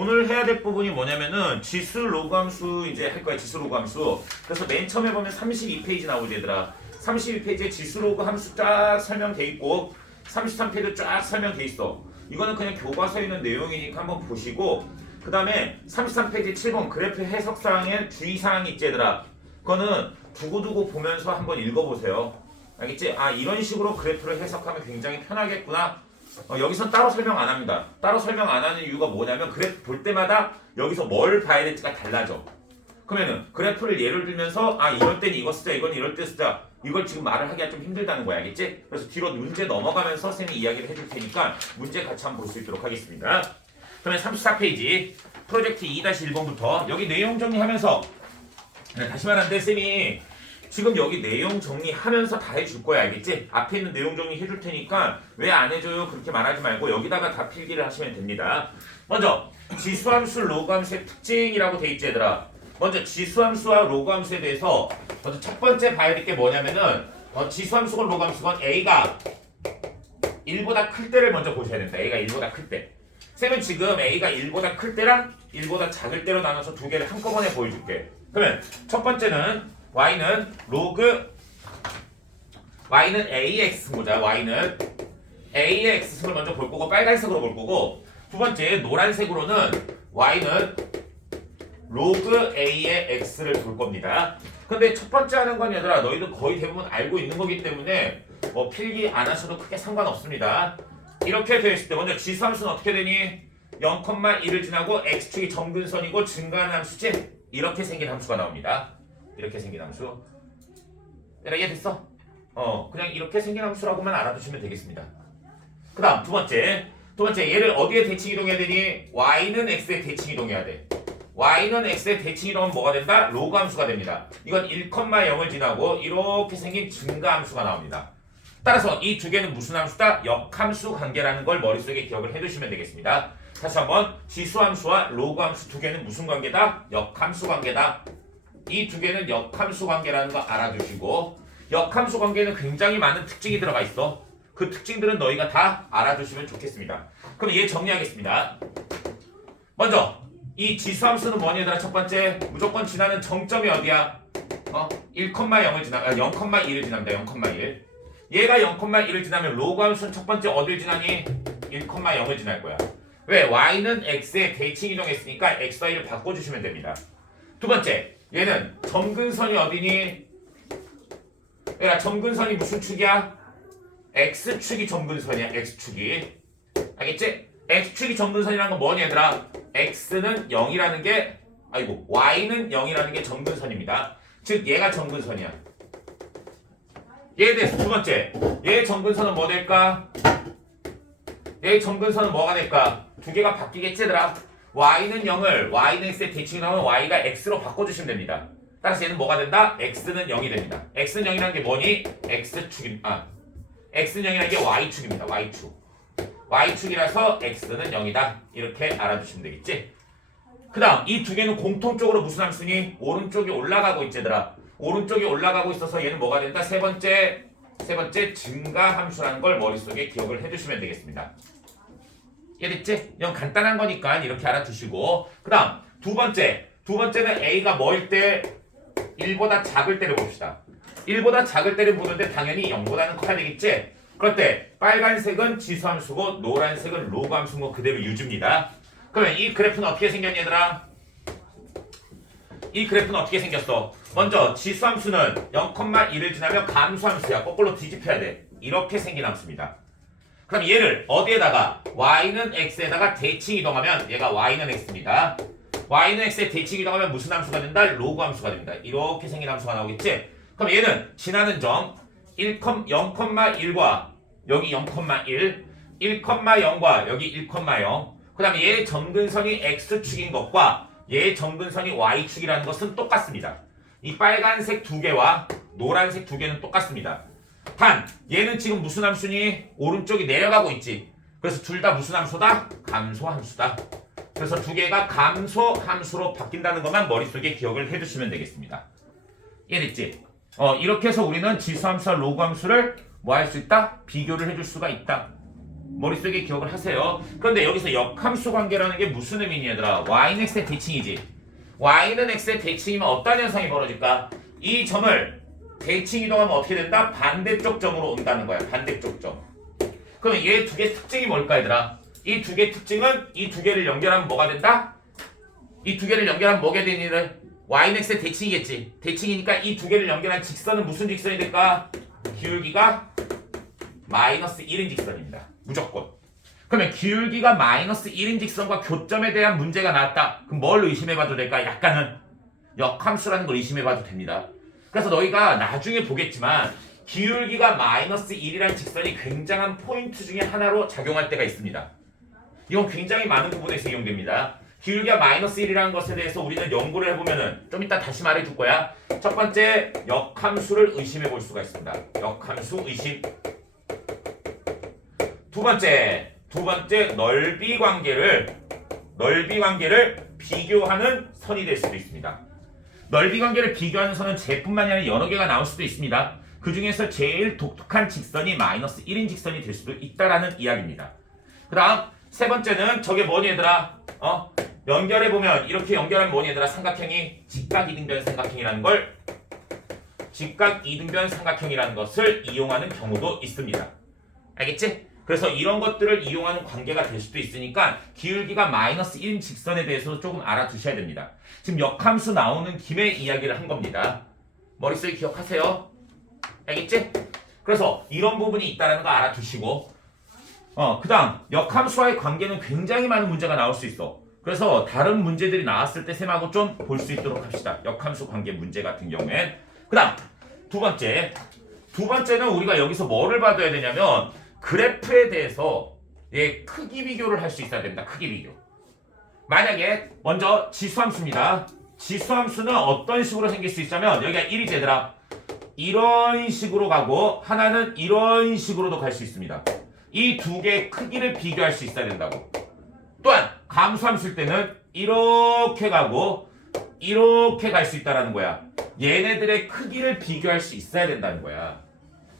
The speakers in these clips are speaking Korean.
오늘 해야 될 부분이 뭐냐면은 지수 로그 함수 이제 할 거야. 지수 로그 함수. 그래서 맨 처음에 보면 32페이지 나오지 얘들아. 32페이지에 지수 로그 함수 쫙 설명돼 있고 33페이지 쫙 설명돼 있어. 이거는 그냥 교과서에 있는 내용이니까 한번 보시고 그 다음에 33페이지 7번 그래프 해석사항에 주의사항이 있지 얘들아. 그거는 두고두고 보면서 한번 읽어보세요. 알겠지? 아 이런 식으로 그래프를 해석하면 굉장히 편하겠구나. 여기선 따로 설명 안 합니다. 따로 설명 안 하는 이유가 뭐냐면 그래프 볼 때마다 여기서 뭘 봐야 될지가 달라져. 그러면은 그래프를 예를 들면서 아 이럴 땐 이거 쓰자 이건 이럴 때 쓰자 이걸 지금 말을 하기가 좀 힘들다는 거야. 알겠지? 그래서 뒤로 문제 넘어가면서 선생님이 이야기를 해줄 테니까 문제 같이 한번 볼 수 있도록 하겠습니다. 그러면 34페이지 프로젝트 2-1번부터 여기 내용 정리하면서 다시 말하는데 쌤이 지금 여기 내용 정리하면서 다 해줄 거야. 알겠지? 앞에 있는 내용 정리 해줄 테니까 왜 안 해줘요? 그렇게 말하지 말고 여기다가 다 필기를 하시면 됩니다. 먼저 지수함수 로그함수의 특징이라고 돼 있지 얘들아. 먼저 지수함수와 로그함수에 대해서 먼저 첫 번째 봐야 될 게 뭐냐면은 지수함수건 로그함수건 A가 1보다 클 때를 먼저 보셔야 된다. A가 1보다 클 때. 쌤은 지금 A가 1보다 클 때랑 1보다 작을 때로 나눠서 두 개를 한꺼번에 보여줄게. 그러면 첫 번째는 y는 로그 y는 ax승 보자. y는 a의 x승을 먼저 볼 거고 빨간색으로 볼 거고 두 번째 노란색으로는 y는 로그 a의 x를 볼 겁니다. 근데 첫 번째 하는 건 얘들아 너희들 거의 대부분 알고 있는 거기 때문에 뭐 필기 안 하셔도 크게 상관없습니다. 이렇게 되어 있을 때 먼저 지수함수는 어떻게 되니? 0,1을 지나고 x축이 정근선이고 증가하는 함수지? 이렇게 생긴 함수가 나옵니다. 이렇게 생긴 함수. 얘들아 이해됐어? 그냥 이렇게 생긴 함수라고만 알아두시면 되겠습니다. 그 다음 두 번째 얘를 어디에 대칭 이동해야 되니? y는 x에 대칭 이동해야 돼. y는 x에 대칭 이동하면 뭐가 된다? 로그 함수가 됩니다. 이건 1,0을 지나고 이렇게 생긴 증가 함수가 나옵니다. 따라서 이 두 개는 무슨 함수다? 역함수 관계라는 걸 머릿속에 기억을 해두시면 되겠습니다. 다시 한번 지수함수와 로그함수 두 개는 무슨 관계다? 역함수 관계다. 이 두 개는 역함수 관계라는 거 알아두시고 역함수 관계는 굉장히 많은 특징이 들어가 있어. 그 특징들은 너희가 다 알아두시면 좋겠습니다. 그럼 얘 정리하겠습니다. 먼저 이 지수함수는 뭐니 얘들아? 첫 번째 무조건 지나는 정점이 어디야? 1,0을 지나 0,1을 지납니다. 0,1 얘가 0,1을 지나면 로그함수는 첫 번째 어딜 지나니? 1,0을 지날 거야. 왜? y는 x에 대칭 이동했으니까 x, y를 바꿔주시면 됩니다. 두 번째 얘는 점근선이 어디니? 얘가 점근선이 무슨 축이야? x축이 점근선이야. x축이. 알겠지? x축이 점근선이라는 건 뭐니 얘들아? x는 0이라는 게 y는 0이라는 게 점근선입니다. 즉 얘가 점근선이야. 얘에 대해서 두 번째 얘의 점근선은 뭐 될까? 얘의 점근선은 뭐가 될까? 두 개가 바뀌겠지 얘들아. y는 0을 y는 x에 대칭이 나오면 y가 x로 바꿔주시면 됩니다. 따라서 얘는 뭐가 된다? x는 0이 됩니다. x는 0이라는 게 뭐니? x축입니다. x는 0이라는 게 y축입니다. y축. y축이라서 x는 0이다. 이렇게 알아두시면 되겠지? 그 다음 이 두 개는 공통적으로 무슨 함수니? 오른쪽이 올라가고 있지 얘들아. 오른쪽이 올라가고 있어서 얘는 뭐가 된다? 세 번째 증가 함수라는 걸 머릿속에 기억을 해주시면 되겠습니다. 이해됐지? 이건 간단한 거니까 이렇게 알아두시고 그 다음 두 번째는 a가 뭐일 때? 1보다 작을 때를 봅시다. 1보다 작을 때를 보는데 당연히 0보다는 커야 되겠지? 그럴 때 빨간색은 지수함수고 노란색은 로그함수고 그대로 유지입니다. 그러면 이 그래프는 어떻게 생겼니 얘들아? 이 그래프는 어떻게 생겼어? 먼저 지수함수는 0,1을 지나면 감수함수야. 거꾸로 뒤집혀야 돼. 이렇게 생긴 함수입니다. 그럼 얘를 어디에다가 y는 x에다가 대칭 이동하면 얘가 y는 x입니다. y는 x에 대칭 이동하면 무슨 함수가 된다? 로그 함수가 됩니다. 이렇게 생긴 함수가 나오겠지? 그럼 얘는 지나는 점 0,1과 여기 0,1 1,0과 여기 1,0 그 다음에 얘의 점근선이 x축인 것과 얘의 점근선이 y축이라는 것은 똑같습니다. 이 빨간색 두 개와 노란색 두 개는 똑같습니다. 단 얘는 지금 무슨 함수니? 오른쪽이 내려가고 있지. 그래서 둘 다 무슨 함수다? 감소함수다. 그래서 두 개가 감소함수로 바뀐다는 것만 머릿속에 기억을 해두시면 되겠습니다. 이해됐지? 이렇게 해서 우리는 지수함수와 로그함수를 뭐 할 수 있다? 비교를 해줄 수가 있다. 머릿속에 기억을 하세요. 그런데 여기서 역함수 관계라는 게 무슨 의미냐 얘들아. y는 x의 대칭이지. y는 x의 대칭이면 어떤 현상이 벌어질까? 이 점을 대칭 이동하면 어떻게 된다? 반대쪽 점으로 온다는 거야. 반대쪽 점. 그럼 얘 두 개 특징이 뭘까 얘들아? 이 두 개 특징은 이 두 개를 연결하면 뭐가 된다? 이 두 개를 연결하면 뭐가 되니를? y는 x의 대칭이겠지. 대칭이니까 이 두 개를 연결한 직선은 무슨 직선이 될까? 기울기가 마이너스 1인 직선입니다. 무조건. 그러면 기울기가 마이너스 1인 직선과 교점에 대한 문제가 나왔다. 그럼 뭘 의심해봐도 될까? 약간은 역함수라는 걸 의심해봐도 됩니다. 그래서 너희가 나중에 보겠지만 기울기가 마이너스 1이라는 직선이 굉장한 포인트 중에 하나로 작용할 때가 있습니다. 이건 굉장히 많은 부분에서 이용됩니다. 기울기가 마이너스 1이라는 것에 대해서 우리는 연구를 해보면은 좀 이따 다시 말해줄 거야. 첫 번째 역함수를 의심해 볼 수가 있습니다. 역함수 의심. 두 번째 넓이 관계를 비교하는 선이 될 수도 있습니다. 넓이 관계를 비교하는 선은 쟤뿐만이 아니라 여러 개가 나올 수도 있습니다. 그 중에서 제일 독특한 직선이 마이너스 1인 직선이 될 수도 있다라는 이야기입니다. 그 다음 세 번째는 저게 뭐니 얘들아? 연결해보면 이렇게 연결하면 뭐니 얘들아? 삼각형이 직각이등변 삼각형이라는 것을 이용하는 경우도 있습니다. 알겠지? 그래서 이런 것들을 이용하는 관계가 될 수도 있으니까 기울기가 마이너스 1인 직선에 대해서도 조금 알아두셔야 됩니다. 지금 역함수 나오는 김에 이야기를 한 겁니다. 머릿속에 기억하세요. 알겠지? 그래서 이런 부분이 있다는 거 알아두시고 그 다음 역함수와의 관계는 굉장히 많은 문제가 나올 수 있어. 그래서 다른 문제들이 나왔을 때 쌤하고 좀 볼 수 있도록 합시다. 역함수 관계 문제 같은 경우엔. 그 다음 두 번째는 우리가 여기서 뭐를 받아야 되냐면 그래프에 대해서 크기 비교를 할 수 있어야 됩니다. 크기 비교. 만약에 먼저 지수함수입니다. 지수함수는 어떤 식으로 생길 수 있냐면 여기가 1이지 얘들아. 이런 식으로 가고 하나는 이런 식으로도 갈 수 있습니다. 이 두 개의 크기를 비교할 수 있어야 된다고. 또한 감수함수일 때는 이렇게 가고 이렇게 갈 수 있다는 거야. 얘네들의 크기를 비교할 수 있어야 된다는 거야.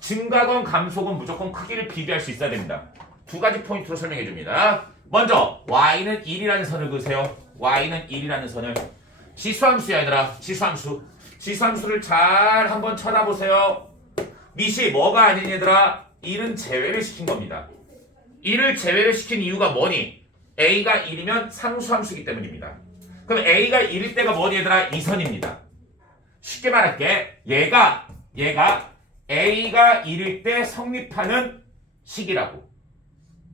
증가건 감소건 무조건 크기를 비교할 수 있어야 됩니다. 두 가지 포인트로 설명해 줍니다. 먼저 y는 1이라는 선을 그으세요. y는 1이라는 선을. 지수함수야 얘들아. 지수함수를 잘 한번 쳐다보세요. 미시 뭐가 아닌 얘들아? 1은 제외를 시킨 겁니다. 1을 제외를 시킨 이유가 뭐니? a가 1이면 상수함수이기 때문입니다. 그럼 a가 1일 때가 뭐니 얘들아? 이 선입니다. 쉽게 말할게. 얘가 a가 1일 때 성립하는 식이라고.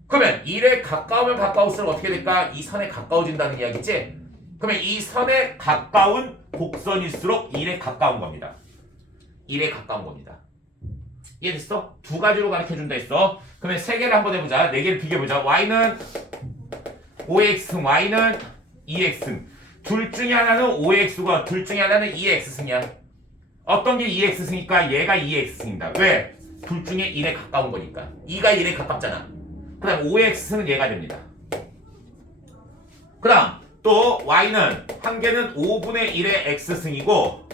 그러면 1에 가까우면 가까울수록 어떻게 될까? 이 선에 가까워진다는 이야기지? 그러면 이 선에 가까운 곡선일수록 1에 가까운 겁니다. 1에 가까운 겁니다. 이해됐어? 두 가지로 가르쳐준다 했어. 그러면 세 개를 한번 해보자. 네 개를 비교해보자. y는 5x승, y는 2x승. 둘 중에 하나는 5x고 둘 중에 하나는 2x승이야. 어떤 게 2x승이니까 얘가 2x승이다. 왜? 둘 중에 1에 가까운 거니까. 2가 1에 가깝잖아. 그 다음 5x승은 얘가 됩니다. 그 다음 또 y는 한 개는 5분의 1의 x승이고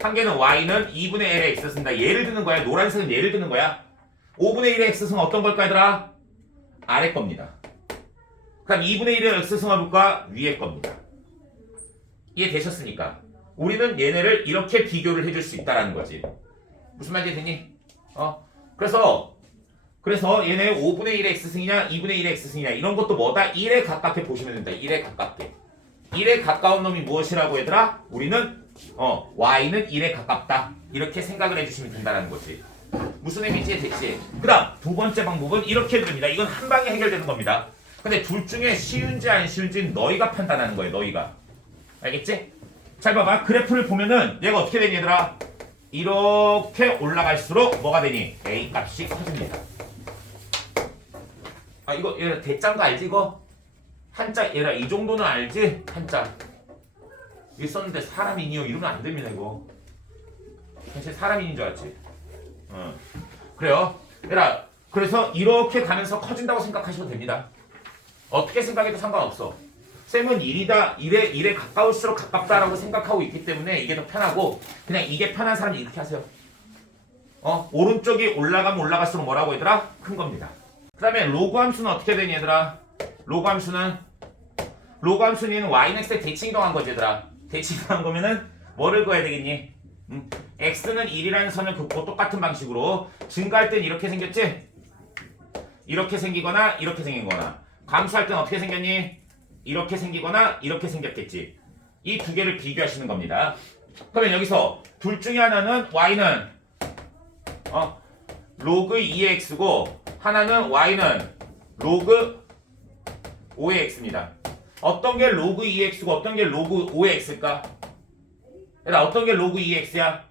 한 개는 y는 2분의 1의 x승이다. 얘를 드는 거야. 노란색은 얘를 드는 거야. 5분의 1의 x승은 어떤 걸까 얘들아? 아래 겁니다. 그 다음 2분의 1의 x승은 볼까? 위에 겁니다. 이해되셨습니까? 우리는 얘네를 이렇게 비교를 해줄 수 있다라는 거지. 무슨 말인지 되니? 그래서 얘네 5분의 1의 x승이냐 2분의 1의 x승이냐 이런 것도 뭐다? 1에 가깝게 보시면 된다. 1에 가깝게. 1에 가까운 놈이 무엇이라고 얘들아? 우리는 y는 1에 가깝다. 이렇게 생각을 해주시면 된다는 거지. 무슨 의미인지 됐지? 그 다음 두 번째 방법은 이렇게 됩니다. 이건 한 방에 해결되는 겁니다. 근데 둘 중에 쉬운지 안 쉬운지는 너희가 판단하는 거예요. 너희가. 알겠지? 잘 봐봐. 그래프를 보면은 얘가 어떻게 되니 얘들아? 이렇게 올라갈수록 뭐가 되니? a 값이 커집니다. 이거 얘들아 대짠 거 알지 이거? 한자 얘들아 이 정도는 알지? 한자 이거 썼는데 사람이니요 이러면 안 됩니다 이거. 사실 사람인인 줄 알았지? 그래요. 얘들아 그래서 이렇게 가면서 커진다고 생각하셔도 됩니다. 어떻게 생각해도 상관없어. 쌤은 1에 가까울수록 가깝다라고 생각하고 있기 때문에 이게 더 편하고 그냥 이게 편한 사람이 이렇게 하세요. 오른쪽이 올라가면 올라갈수록 뭐라고 얘들아? 큰 겁니다. 그 다음에 로그 함수는 어떻게 되니 얘들아? 로그 함수는 얘는 y는 x에 대칭 이동한 거지 얘들아. 대칭 이동한 거면은 뭐를 구해야 되겠니? x는 1이라는 선을 긋고 똑같은 방식으로 증가할 땐 이렇게 생겼지? 이렇게 생기거나 이렇게 생긴 거나, 감소할 땐 어떻게 생겼니? 이렇게 생기거나 이렇게 생겼겠지. 이 두 개를 비교하시는 겁니다. 그러면 여기서 둘 중에 하나는 y는 로그 2의 x고 하나는 y는 로그 5의 x입니다. 어떤 게 로그 2의 x고 어떤 게 로그 5의 x일까? 어떤 게 로그 2의 x야?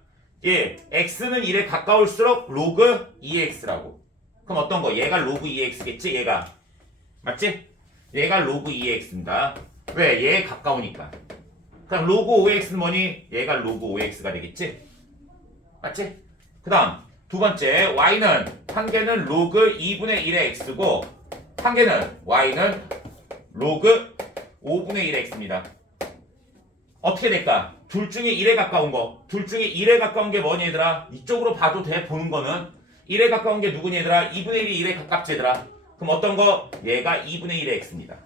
예, x는 1에 가까울수록 로그 2의 x라고. 그럼 어떤 거? 얘가 로그 2의 x겠지? 얘가. 맞지? 얘가 로그 2의 x입니다. 왜? 얘에 가까우니까. 그럼 로그 5의 x는 뭐니? 얘가 로그 5의 x가 되겠지? 맞지? 그 다음 두 번째 y는 한 개는 로그 2분의 1의 x고 한 개는 y는 로그 5분의 1의 x입니다. 어떻게 될까? 둘 중에 1에 가까운 거. 둘 중에 1에 가까운 게 뭐니 얘들아? 이쪽으로 봐도 돼. 보는 거는 1에 가까운 게 누구니 얘들아? 2분의 1이 1에 가깝지 얘들아. 그럼 어떤 거? 얘가 2분의 1의 x입니다.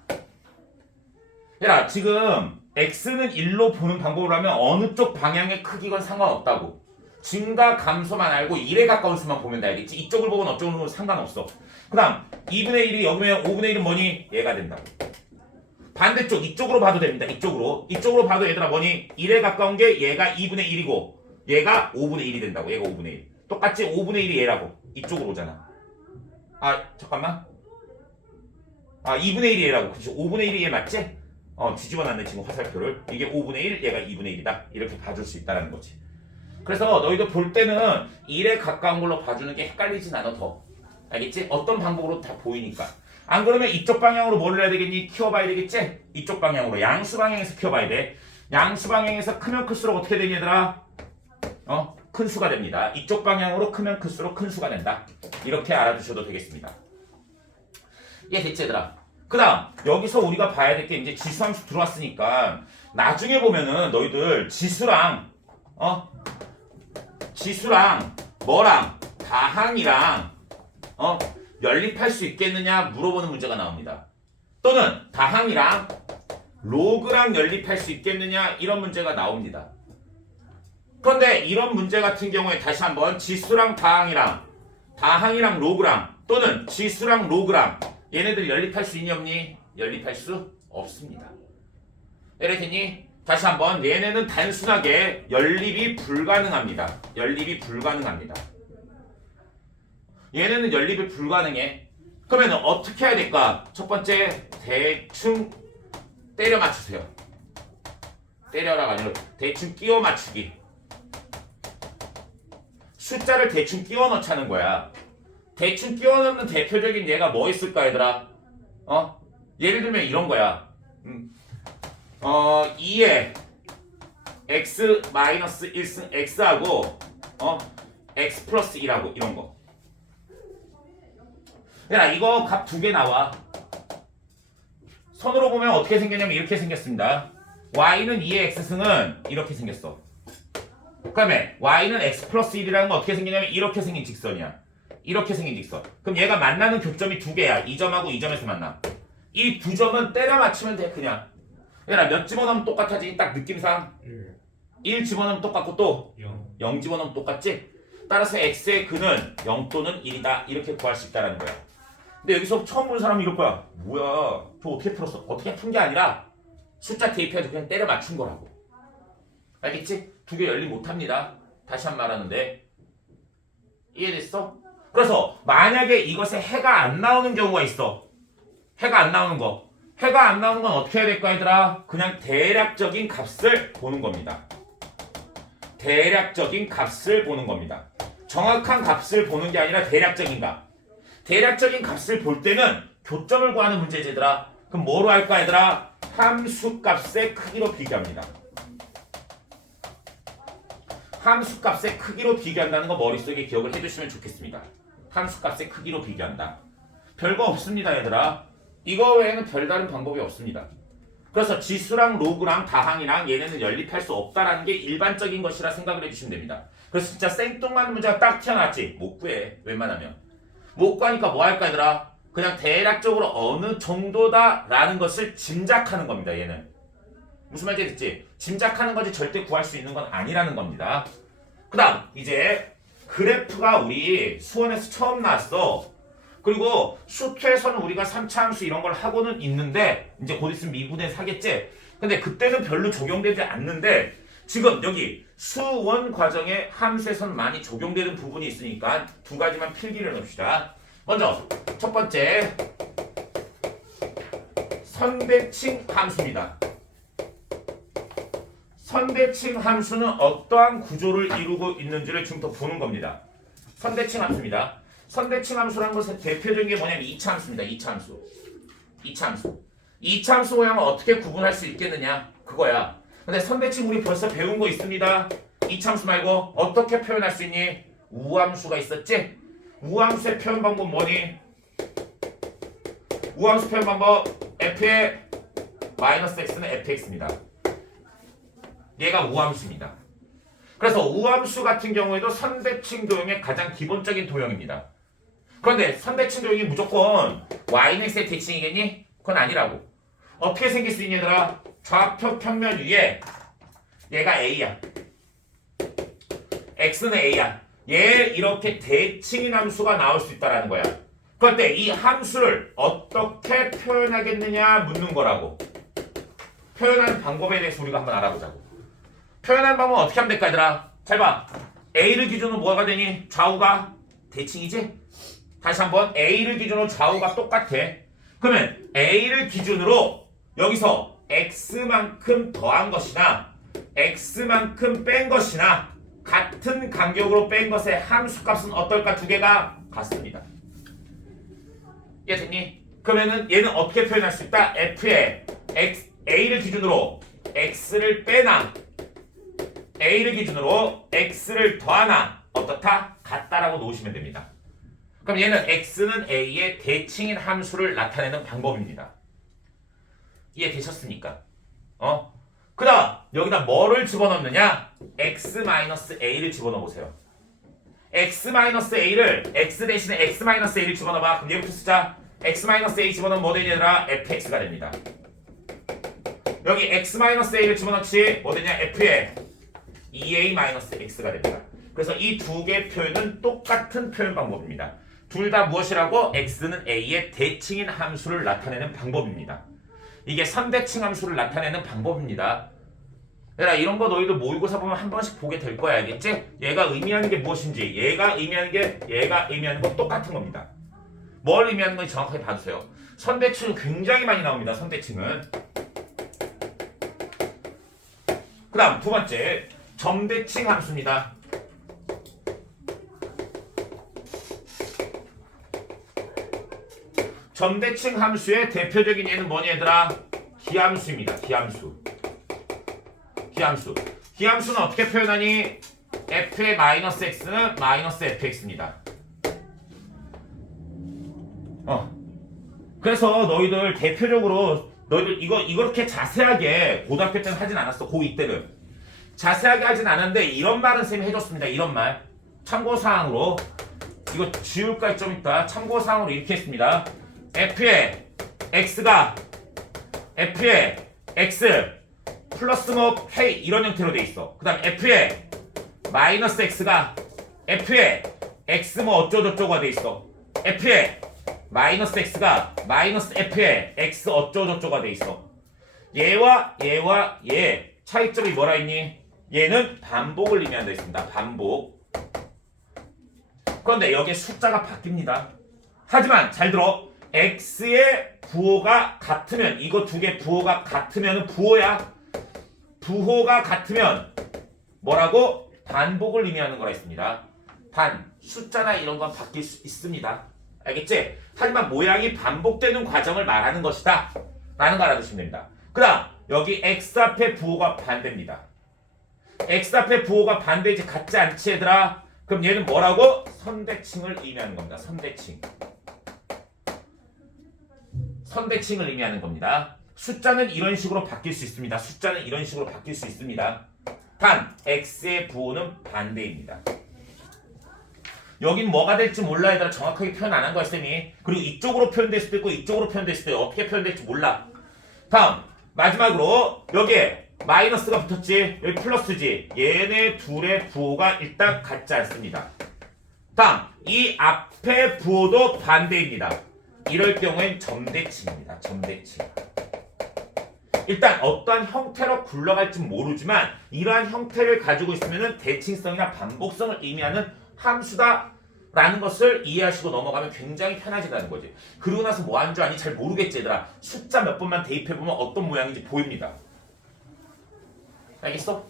얘들아 지금 x는 1로 보는 방법으로 하면 어느 쪽 방향의 크기건 상관없다고. 증가 감소만 알고 1에 가까운 수만 보면 돼. 알겠지? 이쪽을 보건 어쪽을 보건 상관없어. 그 다음 2분의 1이 여기면 5분의 1은 뭐니? 얘가 된다고. 반대쪽 이쪽으로 봐도 됩니다. 이쪽으로 봐도 얘들아 뭐니? 1에 가까운 게 얘가 2분의 1이고 얘가 5분의 1이 된다고. 얘가 5분의 1. 똑같이 5분의 1이 얘라고. 이쪽으로 오잖아. 아 잠깐만. 2분의 1이 얘라고. 그치? 5분의 1이 얘 맞지? 뒤집어놨네 지금 화살표를. 이게 5분의 1, 얘가 2분의 1이다. 이렇게 봐줄 수 있다는 거지. 그래서 너희도 볼 때는 1에 가까운 걸로 봐주는 게 헷갈리진 않아 더. 알겠지? 어떤 방법으로 다 보이니까. 안 그러면 이쪽 방향으로 뭘 해야 되겠니? 키워봐야 되겠지? 이쪽 방향으로. 양수 방향에서 키워봐야 돼. 양수 방향에서 크면 클수록 어떻게 되니 얘들아? 큰 수가 됩니다. 이쪽 방향으로 크면 클수록 큰 수가 된다. 이렇게 알아두셔도 되겠습니다. 됐지 얘들아? 그 다음 여기서 우리가 봐야 될 게 이제 지수함수 들어왔으니까 나중에 보면은 너희들 지수랑 뭐랑 다항이랑 연립할 수 있겠느냐 물어보는 문제가 나옵니다. 또는 다항이랑 로그랑 연립할 수 있겠느냐 이런 문제가 나옵니다. 그런데 이런 문제 같은 경우에 다시 한번 지수랑 다항이랑 로그랑 또는 지수랑 로그랑 얘네들 연립할 수 있니 없니? 연립할 수 없습니다. 이랬더니 다시 한번 얘네는 단순하게 연립이 불가능합니다. 얘네는 연립이 불가능해. 그러면 어떻게 해야 될까? 첫 번째 대충 때려 맞추세요. 때려라가 아니라 대충 끼워 맞추기. 숫자를 대충 끼워 넣자는 거야. 대충 끼워 넣는 대표적인 예가 뭐 있을까 얘들아? 예를 들면 이런 거야. 2에 x 마이너스 1승 x하고 x 플러스 1하고 이런 거. 야 이거 값 두 개 나와. 선으로 보면 어떻게 생겼냐면 이렇게 생겼습니다. y는 2의 x승은 이렇게 생겼어. 그 다음에 y는 x 플러스 1이라는 건 어떻게 생기냐면 이렇게 생긴 직선이야. 이렇게 생긴 직선. 그럼 얘가 만나는 교점이 두 개야. 이 점하고 이 점에서 만나. 이 두 점은 때려 맞추면 돼 그냥. 얘들아 몇 집어넣으면 똑같아지? 딱 느낌상 1 집어넣으면 똑같고 또 0 집어넣으면 똑같지? 따라서 x의 근은 0 또는 1이다. 이렇게 구할 수 있다는 거야. 근데 여기서 처음 보는 사람이 이럴 거야. 뭐야 저 어떻게 풀었어? 어떻게 푼 게 아니라 숫자 대입해서 그냥 때려 맞춘 거라고. 알겠지? 두 개 연립 못합니다. 다시 한 번 말하는데 이해됐어? 그래서 만약에 이것에 해가 안 나오는 경우가 있어. 해가 안 나오는 거. 해가 안 나오는 건 어떻게 해야 될까 얘들아? 그냥 대략적인 값을 보는 겁니다. 대략적인 값을 보는 겁니다. 정확한 값을 보는 게 아니라 대략적인 값. 대략적인 값을 볼 때는 교점을 구하는 문제지 얘들아. 그럼 뭐로 할까 얘들아? 함수값의 크기로 비교합니다. 함수값의 크기로 비교한다는 거 머릿속에 기억을 해주시면 좋겠습니다. 함수값의 크기로 비교한다. 별거 없습니다 얘들아. 이거 외에는 별다른 방법이 없습니다. 그래서 지수랑 로그랑 다항이랑 얘네는 연립할 수 없다라는 게 일반적인 것이라 생각을 해주시면 됩니다. 그래서 진짜 생뚱맞는 문제가 딱 튀어나왔지? 못 구해 웬만하면. 못 구하니까 뭐 할까 얘들아? 그냥 대략적으로 어느 정도다라는 것을 짐작하는 겁니다. 얘는 무슨 말인지 알겠지? 짐작하는 거지 절대 구할 수 있는 건 아니라는 겁니다. 그 다음 이제 그래프가 우리 수원에서 처음 나왔어. 그리고 수투에서는 우리가 3차 함수 이런 걸 하고는 있는데 이제 곧 있으면 미분에서 하겠지? 근데 그때는 별로 적용되지 않는데 지금 여기 수원 과정에 함수에서는 많이 적용되는 부분이 있으니까 두 가지만 필기를 해놓읍시다. 먼저 첫 번째 선대칭 함수입니다. 선대칭 함수는 어떠한 구조를 이루고 있는지를 지금부터 보는 겁니다. 선대칭 함수입니다. 선대칭 함수라는 것은 대표적인 게 뭐냐면 2차 함수입니다. 2차 함수. 2차 함수. 2차 함수 모양을 어떻게 구분할 수 있겠느냐? 그거야. 근데 선대칭 우리 벌써 배운 거 있습니다. 2차 함수 말고 어떻게 표현할 수 있니? 우함수가 있었지? 우함수의 표현 방법 뭐니? 우함수 표현 방법 f의 마이너스 x는 fx입니다. 얘가 우함수입니다. 그래서 우함수 같은 경우에도 선대칭 도형의 가장 기본적인 도형입니다. 그런데 선대칭 도형이 무조건 yx의 대칭이겠니? 그건 아니라고. 어떻게 생길 수 있니 얘들아? 좌표 평면 위에 얘가 a야. x는 a야. 얘 이렇게 대칭인 함수가 나올 수 있다는 거야. 그런데 이 함수를 어떻게 표현하겠느냐 묻는 거라고. 표현하는 방법에 대해서 우리가 한번 알아보자고. 표현하는 방법은 어떻게 하면 될까 얘들아? 잘 봐. A를 기준으로 뭐가 되니? 좌우가 대칭이지? 다시 한번 A를 기준으로 좌우가 똑같아. 그러면 A를 기준으로 여기서 X만큼 더한 것이나 X만큼 뺀 것이나 같은 간격으로 뺀 것의 함수값은 어떨까? 두 개가 같습니다. 이해됐니? 그러면은 얘는 어떻게 표현할 수 있다? F의 A를 기준으로 X를 빼나 A를 기준으로 X를 더하나 어떻다? 같다라고 놓으시면 됩니다. 그럼 얘는 X는 A의 대칭인 함수를 나타내는 방법입니다. 이해되셨습니까? 그 다음 여기다 뭐를 집어넣느냐? X-A를 집어넣어보세요. X-A를 X 대신에 X-A를 집어넣어봐. 그럼 얘부터 쓰자. X-A 집어넣으면 뭐 되냐 얘들아? fx가 됩니다. 여기 X-A를 집어넣지 뭐 되냐? f의 2a-x가 됩니다. 그래서 이 두 개의 표현은 똑같은 표현 방법입니다. 둘 다 무엇이라고? x는 a의 대칭인 함수를 나타내는 방법입니다. 이게 선대칭 함수를 나타내는 방법입니다. 얘들아 이런 거 너희들 모의고사 보면 한 번씩 보게 될 거야. 알겠지? 얘가 의미하는 게 무엇인지 얘가 의미하는 게 얘가 의미하는 거 똑같은 겁니다. 뭘 의미하는 건지 정확하게 봐주세요. 선대칭은 굉장히 많이 나옵니다. 선대칭은. 그 다음 두 번째 점대칭 함수입니다. 점대칭 함수의 대표적인 얘는 뭐니 얘들아? 기함수입니다. 기함수. 기함수는 어떻게 표현하니? f의 마이너스 x는 마이너스 fx입니다. 그래서 너희들 대표적으로 너희들 이렇게 자세하게 고등학교 때는 하진 않았어. 고2 때는. 자세하게 하진 않았는데 이런 말은 쌤이 해줬습니다. 이런 말. 참고사항으로. 이거 지울까 좀 있다. 참고사항으로 이렇게 했습니다. f의 x가 f의 x 플러스 뭐 k 이런 형태로 돼 있어. 그 다음 f의 마이너스 x가 f의 x 뭐 어쩌고저쩌고가 돼 있어. f의 마이너스 x가 마이너스 f의 x 어쩌고저쩌고가 돼 있어. 얘와 얘 차이점이 뭐라 했니? 얘는 반복을 의미한다 했습니다. 반복. 그런데 여기에 숫자가 바뀝니다. 하지만 잘 들어. x의 부호가 같으면 이거 두 개 부호가 같으면 부호야. 부호가 같으면 뭐라고? 반복을 의미하는 거라 했습니다. 숫자나 이런 건 바뀔 수 있습니다. 알겠지? 하지만 모양이 반복되는 과정을 말하는 것이다 라는 거 알아두시면 됩니다. 그 다음 여기 x 앞에 부호가 반대입니다. x 앞에 부호가 반대이지 같지 않지 얘들아? 그럼 얘는 뭐라고? 선대칭을 의미하는 겁니다. 선대칭을 의미하는 겁니다. 숫자는 이런 식으로 바뀔 수 있습니다. x의 부호는 반대입니다. 여긴 뭐가 될지 몰라 얘들아. 정확하게 표현 안 한 거야 쌤이. 그리고 이쪽으로 표현될 수도 있고 이쪽으로 표현될 수도 있고 어떻게 표현될지 몰라. 다음 마지막으로 여기에 마이너스가 붙었지. 여기 플러스지. 얘네 둘의 부호가 일단 같지 않습니다. 다음 이 앞에 부호도 반대입니다. 이럴 경우엔 점대칭입니다. 점대칭. 일단 어떠한 형태로 굴러갈지 모르지만 이러한 형태를 가지고 있으면 대칭성이나 반복성을 의미하는 함수다라는 것을 이해하시고 넘어가면 굉장히 편해진다는 거지. 그러고 나서 뭐 하는 줄 아니? 잘 모르겠지 얘들아. 숫자 몇 번만 대입해보면 어떤 모양인지 보입니다. 알겠어?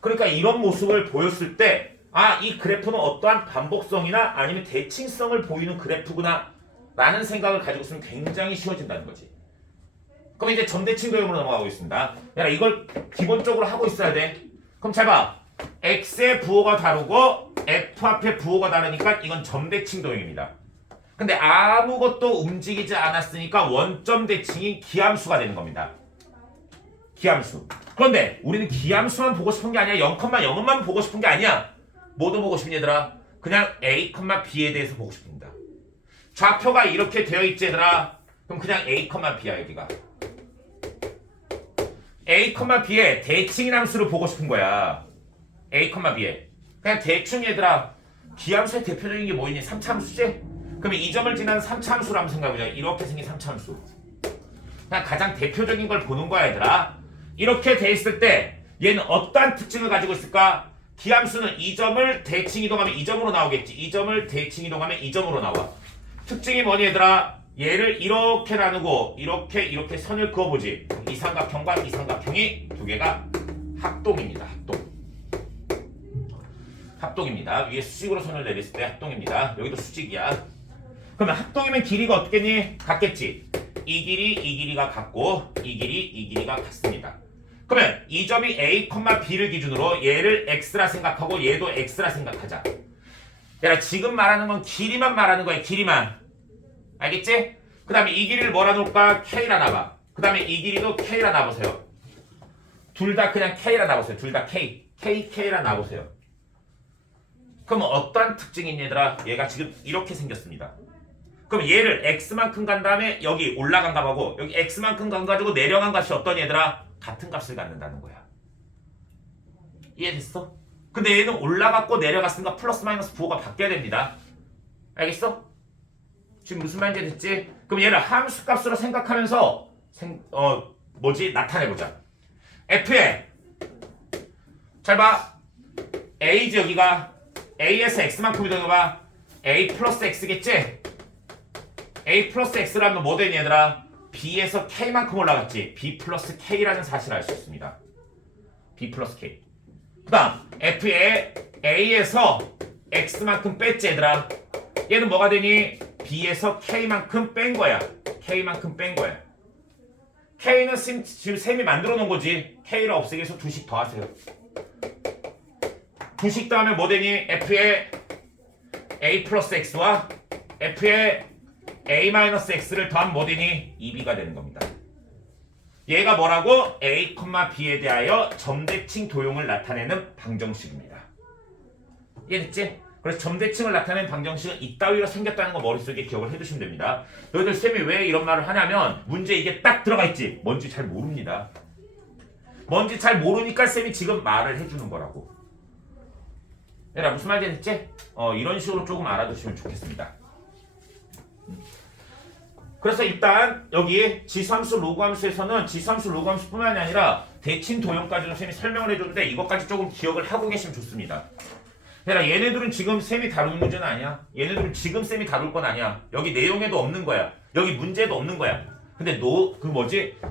그러니까 이런 모습을 보였을 때 이 그래프는 어떠한 반복성이나 아니면 대칭성을 보이는 그래프구나 라는 생각을 가지고 있으면 굉장히 쉬워진다는 거지. 그럼 이제 점대칭 도형으로 넘어가고 있습니다. 야, 이걸 기본적으로 하고 있어야 돼. 그럼 잘 봐. x의 부호가 다르고 f 앞의 부호가 다르니까 이건 점대칭 도형입니다. 근데 아무것도 움직이지 않았으니까 원점 대칭인 기함수가 되는 겁니다. 기함수. 그런데 우리는 기함수만 보고 싶은 게 아니야. 0,0만 보고 싶은 게 아니야. 뭐도 보고 싶니 얘들아? 그냥 a, b에 대해서 보고 싶습니다. 좌표가 이렇게 되어 있지 얘들아. 그럼 그냥 a, b야 여기가. a, b의 대칭인 함수를 보고 싶은 거야. a, b에. 그냥 대충 얘들아. 기함수의 대표적인 게 뭐 있니? 3차함수지? 그러면 이 점을 지나는 3차함수로 한번 생각해보자. 이렇게 생긴 3차함수. 그냥 가장 대표적인 걸 보는 거야 얘들아. 이렇게 돼 있을 때 얘는 어떠한 특징을 가지고 있을까? 기함수는 이 점을 대칭 이동하면 이 점으로 나오겠지. 이 점을 대칭 이동하면 이 점으로 나와. 특징이 뭐니 얘들아? 얘를 이렇게 나누고 이렇게 선을 그어보지. 이 삼각형과 이 삼각형이 두 개가 합동입니다. 합동입니다. 위에 수직으로 선을 내렸을 때 합동입니다. 여기도 수직이야. 그러면 합동이면 길이가 어떻겠니? 같겠지. 이 길이가 같고 이 길이가 같습니다. 그러면 이 점이 A, B를 기준으로 얘를 X라 생각하고 얘도 X라 생각하자. 얘라 지금 말하는 건 길이만 말하는 거야. 길이만. 알겠지? 그 다음에 이 길이를 뭐라 놓을까? K라 놔봐. 그 다음에 이 길이도 K라 놔보세요. 둘 다 그냥 K라 놔보세요. 둘 다 K라 놔보세요. 그럼 어떠한 특징이니 얘들아? 얘가 지금 이렇게 생겼습니다. 그럼 얘를 X만큼 간 다음에 여기 올라간 값하고 여기 X만큼 간 가지고 내려간 값이 어떤 얘들아? 같은 값을 갖는다는 거야. 이해됐어? 근데 얘는 올라갔고 내려갔으니까 플러스 마이너스 부호가 바뀌어야 됩니다. 알겠어? 지금 무슨 말인지 됐지? 그럼 얘를 함수 값으로 생각하면서 나타내보자. F에 잘 봐. A지 여기가 A에서 X만큼 이동해봐. A 플러스 X겠지? A 플러스 X라면 뭐 되니 얘들아? B에서 K만큼 올라갔지. B 플러스 K라는 사실을 알 수 있습니다. B 플러스 K. 그 다음 F에 A에서 X만큼 뺐지 얘들아. 얘는 뭐가 되니? B에서 K만큼 뺀 거야. K만큼 뺀 거야. K는 지금 셈이 만들어 놓은 거지. K를 없애기 위해서 두씩 더 하세요. 두씩 더하면 뭐 되니? F에 A 플러스 X와 F에 A 마이너스 X를 더하면 뭐 되니? 2B가 되는 겁니다. 얘가 뭐라고? A, B에 대하여 점대칭 도형을 나타내는 방정식입니다. 이해됐지? 그래서 점대칭을 나타내는 방정식은 이따위로 생겼다는 거 머릿속에 기억을 해두시면 됩니다. 너희들 쌤이 왜 이런 말을 하냐면 문제 이게 딱 들어가 있지. 뭔지 잘 모릅니다. 뭔지 잘 모르니까 쌤이 지금 말을 해주는 거라고. 얘들아 무슨 말인지 됐지? 이런 식으로 조금 알아두시면 좋겠습니다. 그래서 일단 여기 지수함수 로그함수에서는 지수함수 로그함수뿐만이 아니라 대칭 도형까지도 쌤이 설명을 해줬는데 이것까지 조금 기억을 하고 계시면 좋습니다. 얘들아 얘네들은 지금 쌤이 다룰 문제는 아니야. 얘네들은 지금 쌤이 다룰 건 아니야. 여기 내용에도 없는 거야. 여기 문제도 없는 거야. 근데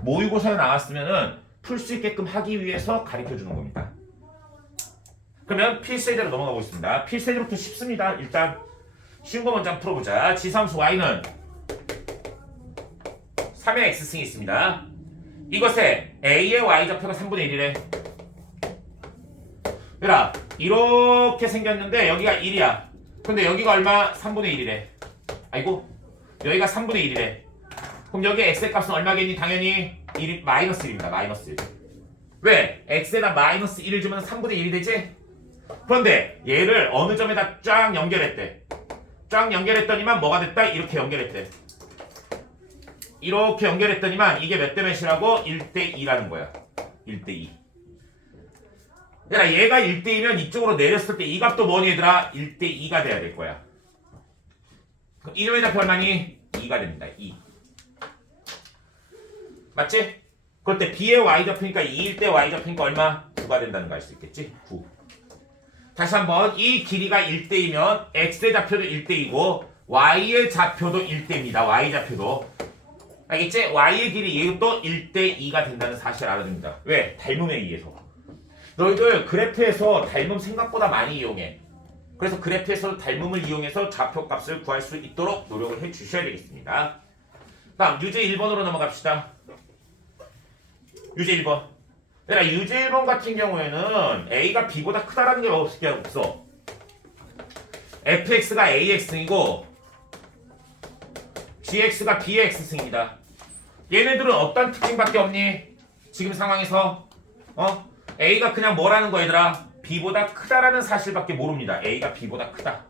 모의고사에 나왔으면은 풀 수 있게끔 하기 위해서 가르쳐주는 겁니다. 그러면 필세제로 넘어가고 있습니다. 필세제부터 쉽습니다. 일단 쉬운 거 먼저 풀어보자. 지수함수 y는 3의 x승이 있습니다. 이것에 a의 y좌표가 3분의 1이래. 얘들아 이렇게 생겼는데 여기가 1이야. 근데 여기가 얼마? 3분의 1이래. 아이고 여기가 3분의 1이래. 그럼 여기 x의 값은 얼마겠니? 당연히 1, 마이너스 1입니다. 마이너스 1. 왜? x에다 마이너스 1을 주면 3분의 1이 되지? 그런데 얘를 어느 점에다 쫙 연결했대. 쫙 연결했더니만 뭐가 됐다? 이렇게 연결했대. 이렇게 연결했더니만 이게 몇 대 몇이라고? 1대2라는 거야. 1대2. 얘가 1대2면 이쪽으로 내렸을 때 이 값도 뭐니 얘들아? 1대2가 돼야 될 거야. 그럼 이 점의 좌표 얼마니? 2가 됩니다. 2. 맞지? 그럴 때 B의 Y좌표니까 2일 때 Y좌표니까 얼마? 9가 된다는 거 알 수 있겠지? 9. 다시 한번 이 길이가 1대이면 X의 좌표도 1대이고 Y의 좌표도 1대입니다. Y좌표도. 알겠지? Y의 길이 이것도 1대2가 된다는 사실을 알아야 됩니다. 왜? 닮음에 의해서. 너희들 그래프에서 닮음 생각보다 많이 이용해. 그래서 그래프에서 닮음을 이용해서 좌표값을 구할 수 있도록 노력을 해주셔야 되겠습니다. 다음 유제 1번으로 넘어갑시다. 유제 1번. 유제 1번 같은 경우에는 A가 B보다 크다라는 게 없어. fx가 ax승이고 gx가 b의 x승입니다. 얘네들은 어떤 특징밖에 없니? 지금 상황에서 A가 그냥 뭐라는 거 얘들아? B보다 크다라는 사실밖에 모릅니다. A가 B보다 크다.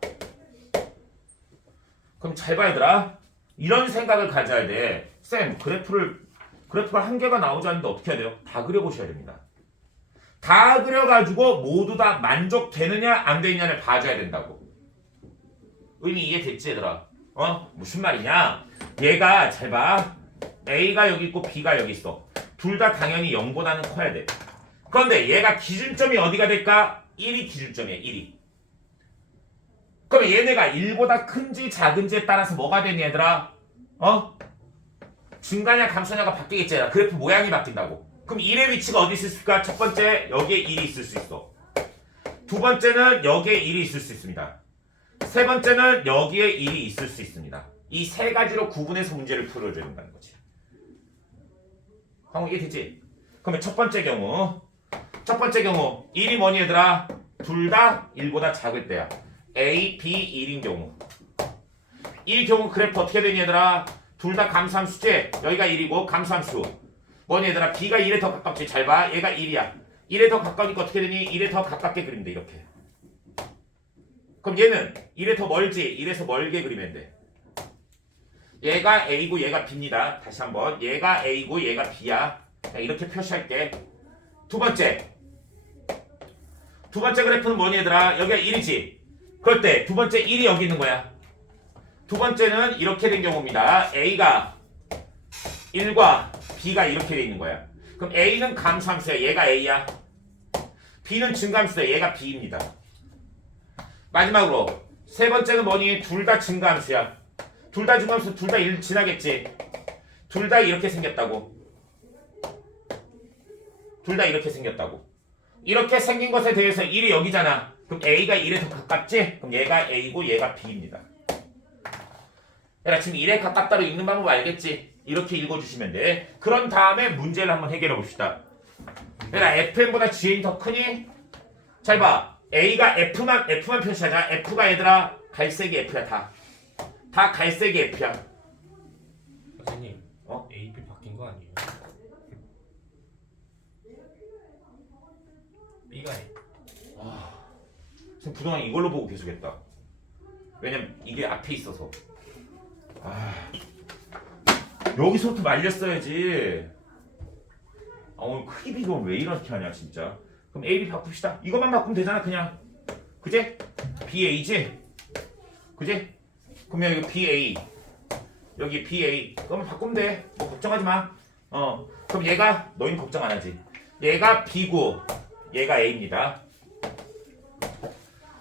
그럼 잘 봐 얘들아. 이런 생각을 가져야 돼. 쌤 그래프가 한 개가 나오지 않는데 어떻게 해야 돼요? 다 그려보셔야 됩니다. 다 그려가지고 모두 다 만족되느냐 안 되느냐를 봐줘야 된다고. 의미 이해됐지 얘들아? 무슨 말이냐? 얘가 잘 봐. A가 여기 있고 B가 여기 있어. 둘 다 당연히 0보다는 커야 돼. 그런데 얘가 기준점이 어디가 될까? 1이 기준점이야. 1이. 그럼 얘네가 1보다 큰지 작은지에 따라서 뭐가 되니 얘들아? 증가냐 감소냐가 바뀌겠지 얘들아. 그래프 모양이 바뀐다고. 그럼 1의 위치가 어디 있을까? 첫 번째 여기에 1이 있을 수 있어. 두 번째는 여기에 1이 있을 수 있습니다. 세 번째는 여기에 1이 있을 수 있습니다. 이 세 가지로 구분해서 문제를 풀어줘야 된다는 거지. 방금 이해되지? 그러면 첫 번째 경우 1이 뭐니 얘들아? 둘 다 1보다 작을 때야. A, B, 1인 경우. 이 경우 그래프 어떻게 되니 얘들아? 둘 다 감소함수지? 여기가 1이고 감소함수. 뭐니 얘들아? B가 1에 더 가깝지? 잘 봐. 얘가 1이야. 1에 더 가까우니까 어떻게 되니? 1에 더 가깝게 그리면 돼. 이렇게. 그럼 얘는 1에 더 멀지? 1에서 멀게 그리면 돼. 얘가 A고 얘가 B입니다. 다시 한번. 얘가 A고 얘가 B야. 이렇게 표시할게. 두 번째 그래프는 뭐니 얘들아? 여기가 1이지? 그럴 때 두 번째 1이 여기 있는 거야. 두 번째는 이렇게 된 경우입니다. A가 1과 B가 이렇게 돼 있는 거야. 그럼 A는 감소함수야. 얘가 A야. B는 증가함수야. 얘가 B입니다. 마지막으로 세 번째는 뭐니? 둘 다 증가함수야. 둘 다 증가함수 둘 다 1 지나겠지? 둘 다 이렇게 생겼다고. 둘 다 이렇게 생겼다고. 이렇게 생긴 것에 대해서 1이 여기잖아. 그럼 A가 1에 더 가깝지? 그럼 얘가 A고 얘가 B입니다. 얘들아 지금 1에 가깝다로 읽는 방법 알겠지? 이렇게 읽어주시면 돼. 그런 다음에 문제를 한번 해결해 봅시다. 얘들아 FM보다 GN이 더 크니? 잘 봐. A가 F만 표시하자. F가 얘들아 갈색이 F야 다. 다 갈색이 F야. 선생님, A, B 바뀐 거 아니에요? B가 A. 지금 그동안 이걸로 보고 계속했다. 왜냐면 이게 앞에 있어서. 여기서부터 말렸어야지. 오늘 크기 비교는 왜 이렇게 하냐 진짜. 그럼 A, B 바꿉시다. 이것만 바꾸면 되잖아 그냥. 그제? B, A지? 그제? 그러면 여기 B, A 여기 B, A 그러면 바꾸면 돼. 뭐 걱정하지 마. 그럼 얘가 너희는 걱정 안 하지. 얘가 B고 얘가 A입니다.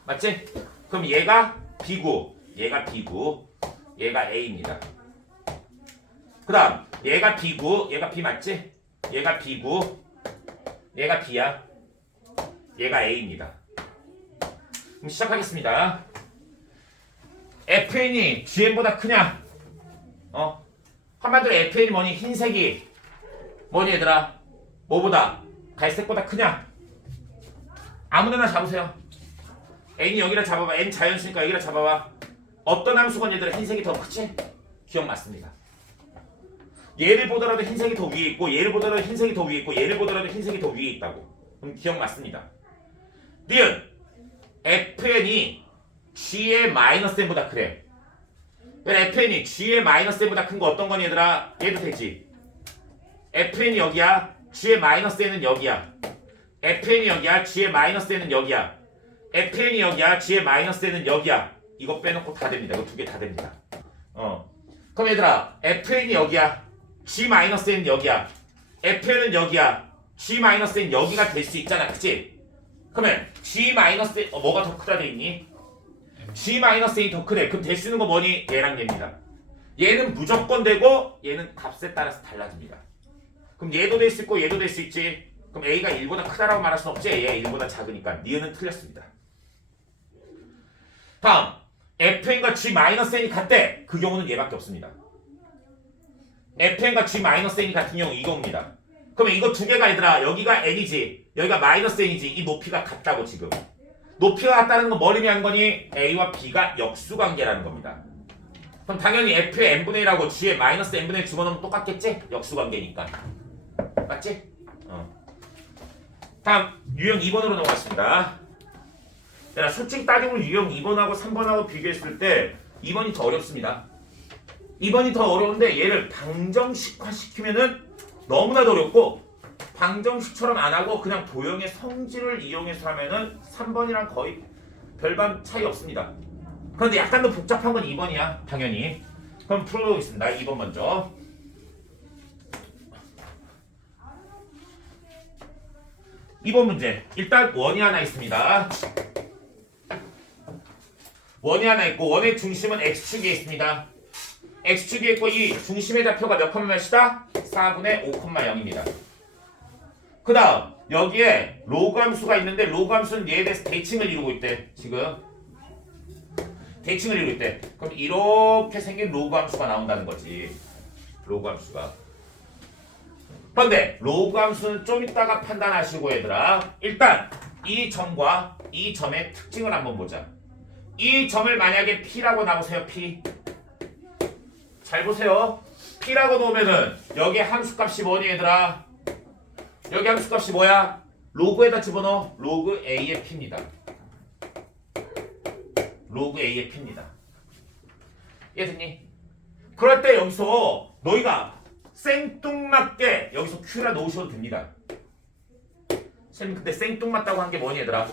맞지? 그럼 얘가 B고 얘가 B고 얘가 A입니다. 그 다음 얘가 B고 얘가 B 맞지? 얘가 B고 얘가 B야. 얘가 A입니다. 그럼 시작하겠습니다. FN이 GN보다 크냐? 한마디로 FN이 뭐니? 흰색이 뭐니 얘들아? 뭐보다? 갈색보다 크냐? 아무데나 잡으세요. N이 여기라 잡아봐. N 자연수니까 여기라 잡아봐. 어떤 함수건 얘들아 흰색이 더 크지? 기억 맞습니다. 얘를 보더라도 흰색이 더 위에 있고 얘를 보더라도 흰색이 더 위에 있고 얘를 보더라도 흰색이 더 위에 있다고. 그럼 기억 맞습니다. 니은 fn이 g의 마이너스 n보다 크래. fn이 g의 마이너스 n보다 큰 거 어떤 거니 얘들아? 얘도 되지. fn이 여기야. g의 마이너스 n은 여기야. fn이 여기야. g의 마이너스 n은 여기야. fn이 여기야. g의 마이너스 n은 여기야. 이거 빼놓고 다 됩니다. 이거 두 개 다 됩니다. 그럼 얘들아 fn이 여기야. g 마이너스 n은 여기야. fn은 여기야. g 마이너스 n 여기가 될 수 있잖아. 그치? 그러면 g 마이너스 n 뭐가 더 크다 돼 있니? g 마이너스 n이 더 크래. 그럼 될 수 있는 거 뭐니? 얘랑 얘입니다. 얘는 무조건 되고 얘는 값에 따라서 달라집니다. 그럼 얘도 될 수 있고 얘도 될 수 있지. 그럼 a가 1보다 크다라고 말할 순 없지. 얘가 1보다 작으니까. 니은은 틀렸습니다. 다음 fn과 g 마이너스 n이 같대. 그 경우는 얘밖에 없습니다. fn과 g 마이너스 n이 같은 경우 이겁니다. 그러면 이거 두 개가 얘들아 여기가 n이지 여기가 마이너스 n이지. 이 높이가 같다고 지금. 높이가 같다는 건 뭘 의미하는 거니? a와 b가 역수관계라는 겁니다. 그럼 당연히 f의 n분의 1하고 g의 마이너스 n분의 1 집어넣으면 똑같겠지? 역수관계니까. 맞지? 다음 유형 2번으로 넘어갔습니다. 자, 솔직히 따지면 유형 2번하고 3번하고 비교했을 때 2번이 더 어렵습니다. 2번이 더 어려운데 얘를 방정식화시키면은 너무나도 어렵고 방정식처럼 안 하고 그냥 도형의 성질을 이용해서 하면은 3번이랑 거의 별반 차이 없습니다. 그런데 약간 더 복잡한 건 2번이야 당연히. 그럼 풀어보겠습니다. 2번 먼저. 2번 문제. 일단 원이 하나 있습니다. 원이 하나 있고 원의 중심은 x축에 있습니다. x축에 있고 이 중심의 좌표가 몇 콤마 몇이다? 4분의 5,0입니다. 그 다음 여기에 로그 함수가 있는데 로그 함수는 얘에 대해서 대칭을 이루고 있대. 지금 대칭을 이루고 있대. 그럼 이렇게 생긴 로그 함수가 나온다는 거지. 로그 함수가. 그런데 로그 함수는 좀 이따가 판단하시고 얘들아 일단 이 점과 이 점의 특징을 한번 보자. 이 점을 만약에 P라고 나오세요. P. 잘 보세요. P라고 놓으면은 여기 함수값이 뭐니 얘들아? 여기 함수값이 뭐야? 로그에다 집어넣어. 로그 A의 P입니다. 로그 A의 P입니다. 이해됐니? 그럴 때 여기서 너희가 생뚱맞게 여기서 Q라 놓으셔도 됩니다. 쌤 근데 생뚱맞다고 한 게 뭐니 얘들아?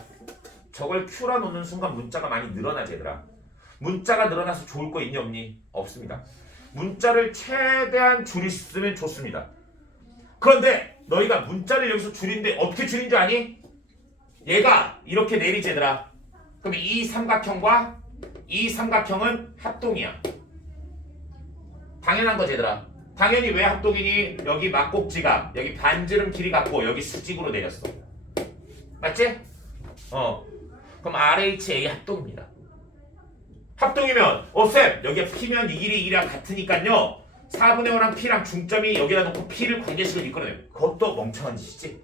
저걸 Q라 놓는 순간 문자가 많이 늘어나지 얘들아. 문자가 늘어나서 좋을 거 있니 없니? 없습니다. 문자를 최대한 줄이시면 좋습니다. 그런데 너희가 문자를 여기서 줄이는데 어떻게 줄인 줄 아니? 얘가 이렇게 내리지 얘들아. 그럼 이 삼각형과 이 삼각형은 합동이야. 당연한 거지 얘들아. 당연히 왜 합동이니? 여기 막곡지가 여기 반지름 길이 같고 여기 수직으로 내렸어. 맞지? 그럼 RHA 합동입니다. 합동이면 쌤 여기가 P면 이 길이 이랑 같으니까요 4분의 5랑 P랑 중점이 여기다 놓고 P를 관계식을 이끌어내요. 그것도 멍청한 짓이지.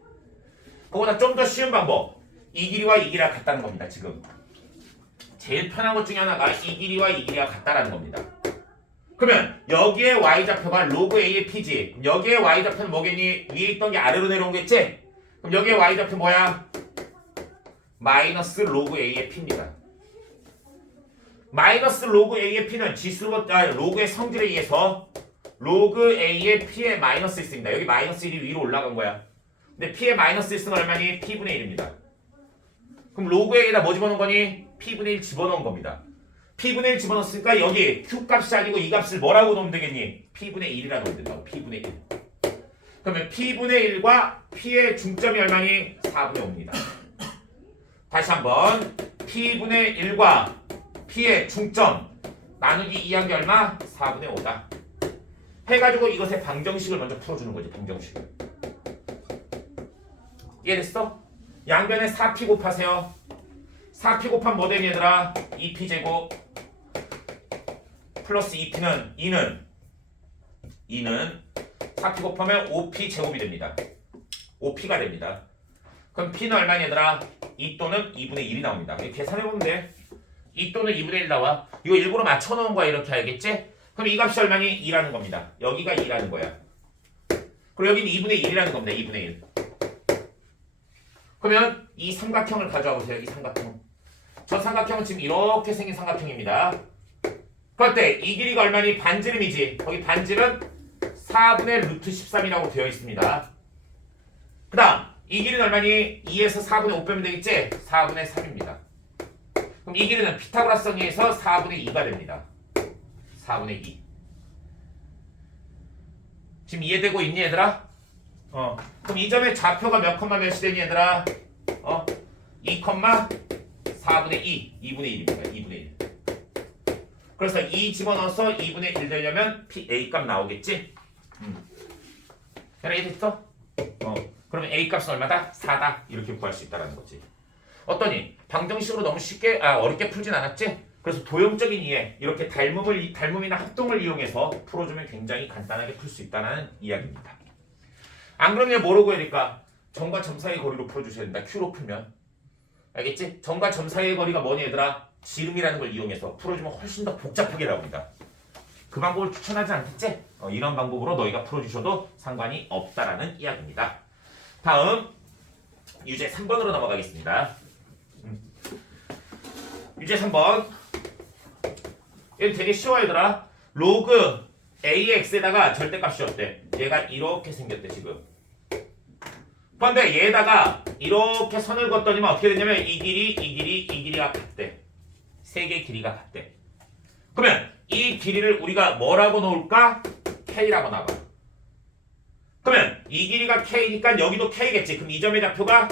그거보다 좀 더 쉬운 방법 이 길이와 이 길이가 같다는 겁니다. 지금 제일 편한 것 중에 하나가 이 길이와 이 길이가 같다라는 겁니다. 그러면 여기에 y좌표가 로그 A의 P지. 여기에 y좌표는 뭐겠니? 위에 있던 게 아래로 내려온 겠지? 그럼 여기에 y좌표 뭐야? 마이너스 로그 A의 P입니다. 마이너스 로그 A의 P는 로그의 성질에 의해서 로그 A의 P에 마이너스 있습니다. 여기 마이너스 1이 위로 올라간 거야. 근데 P에 마이너스 1은 얼마니? P분의 1입니다. 그럼 로그 A에다 뭐 집어넣은 거니? P분의 1 집어넣은 겁니다. P분의 1 집어넣었으니까 여기 Q값이 아니고 이 값을 뭐라고 놓으면 되겠니? P분의 1이라고 놓으면 된다고. P분의 1. 그러면 P분의 1과 P의 중점이 얼마니? 4분의 5입니다. 다시 한번 P분의 1과 P의 중점 나누기 2한 게 얼마? 4분의 5다. 해가지고 이것의 방정식을 먼저 풀어주는 거지. 방정식을. 이해됐어? 양변에 4P 곱하세요. 4P 곱하면 뭐 되니 얘들아? 2P제곱 플러스 2P는 2는 4P 곱하면 5P제곱이 됩니다. 5P가 됩니다. 그럼 P는 얼마니 얘들아? 2 또는 2분의 1이 나옵니다. 계산해보면 돼. 2 또는 2분의 1 나와. 이거 일부러 맞춰놓은 거야. 이렇게 알겠지? 그럼 이 값이 얼마니? 2라는 겁니다. 여기가 2라는 거야. 그리고 여기는 2분의 1이라는 겁니다. 2분의 1. 그러면 이 삼각형을 가져와 보세요. 이 삼각형. 저 삼각형은 지금 이렇게 생긴 삼각형입니다. 그때 이 길이가 얼마니? 반지름이지. 거기 반지름 4분의 루트 13이라고 되어 있습니다. 그 다음 이 길이는 얼마니? 2에서 4분의 5 빼면 되겠지? 4분의 3입니다. 그럼 이 길이는 피타고라스 정리에서 4분의 2가 됩니다. 4분의 2. 지금 이해되고 있니 얘들아? 그럼 이 점의 좌표가 몇 컴마 몇이 되니 얘들아? 2 컴마 4분의 2. 2분의 1입니다. 2분의 1. 그래서 2 집어넣어서 2분의 1 되려면 A 값 나오겠지? 이해됐어? 그러면 A 값은 얼마다? 4다. 이렇게 구할 수 있다는 거지. 어떠니? 방정식으로 너무 쉽게 어렵게 풀진 않았지? 그래서 도형적인 이해, 이렇게 닮음이나 합동을 이용해서 풀어주면 굉장히 간단하게 풀 수 있다는 이야기입니다. 안 그러면 뭐로 구해야 될까? 점과 점 사이의 거리로 풀어주셔야 된다. Q로 풀면. 알겠지? 점과 점 사이의 거리가 뭐니 얘들아? 지름이라는 걸 이용해서 풀어주면 훨씬 더 복잡하게 나옵니다. 그 방법을 추천하지 않겠지? 이런 방법으로 너희가 풀어주셔도 상관이 없다라는 이야기입니다. 다음 유제 3번으로 넘어가겠습니다. 유제 3번. 얘는 되게 쉬워 얘들아. 로그 AX에다가 절대값이 어때? 얘가 이렇게 생겼대 지금. 그런데 얘에다가 이렇게 선을 걷더니만 어떻게 됐냐면 이 길이가 같대. 세 개의 길이가 같대. 그러면 이 길이를 우리가 뭐라고 놓을까? K라고 나봐. 그러면 이 길이가 K니까 여기도 K겠지. 그럼 이 점의 좌표가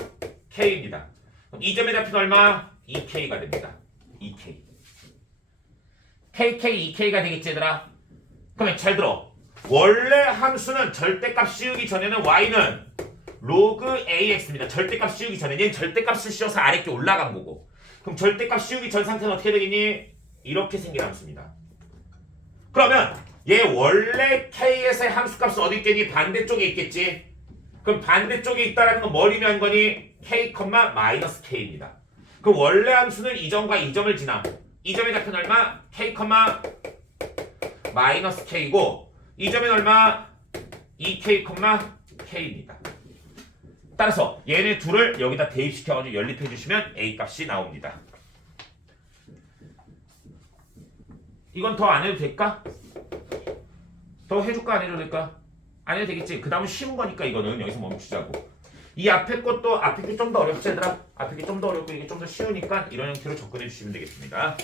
K입니다. 그럼 이 점의 좌표는 얼마? 2K가 됩니다. 2K. KK, 2K가 되겠지 얘들아? 그러면 잘 들어. 원래 함수는 절대값 씌우기 전에는 Y는 로그 AX입니다. 절대값 씌우기 전에. 얘는 절대값을 씌워서 아래께 올라간 거고. 그럼 절대값 씌우기 전 상태는 어떻게 되겠니? 이렇게 생긴 함수입니다. 그러면 얘 원래 K에서의 함수값은 어디 있겠니? 반대쪽에 있겠지. 그럼 반대쪽에 있다라는 건 뭘 의미한 거니? K, 마이너스 K입니다. 그럼 원래 함수는 이 점과 이 점을 지나. 이 점의 좌표는 얼마? K, 마이너스 K고 이 점은 얼마? 2K, K입니다. 따라서 얘네 둘을 여기다 대입시켜가지고 연립해 주시면 A 값이 나옵니다. 이건 더 안 해도 될까? 더 해줄까 안 해도 될까? 안 해도 되겠지. 그 다음은 쉬운 거니까 이거는 여기서 멈추자고. 이 앞에 게 좀 더 어렵지 얘들아? 앞에 게 좀 더 어렵고 이게 좀 더 쉬우니까 이런 형태로 접근해 주시면 되겠습니다.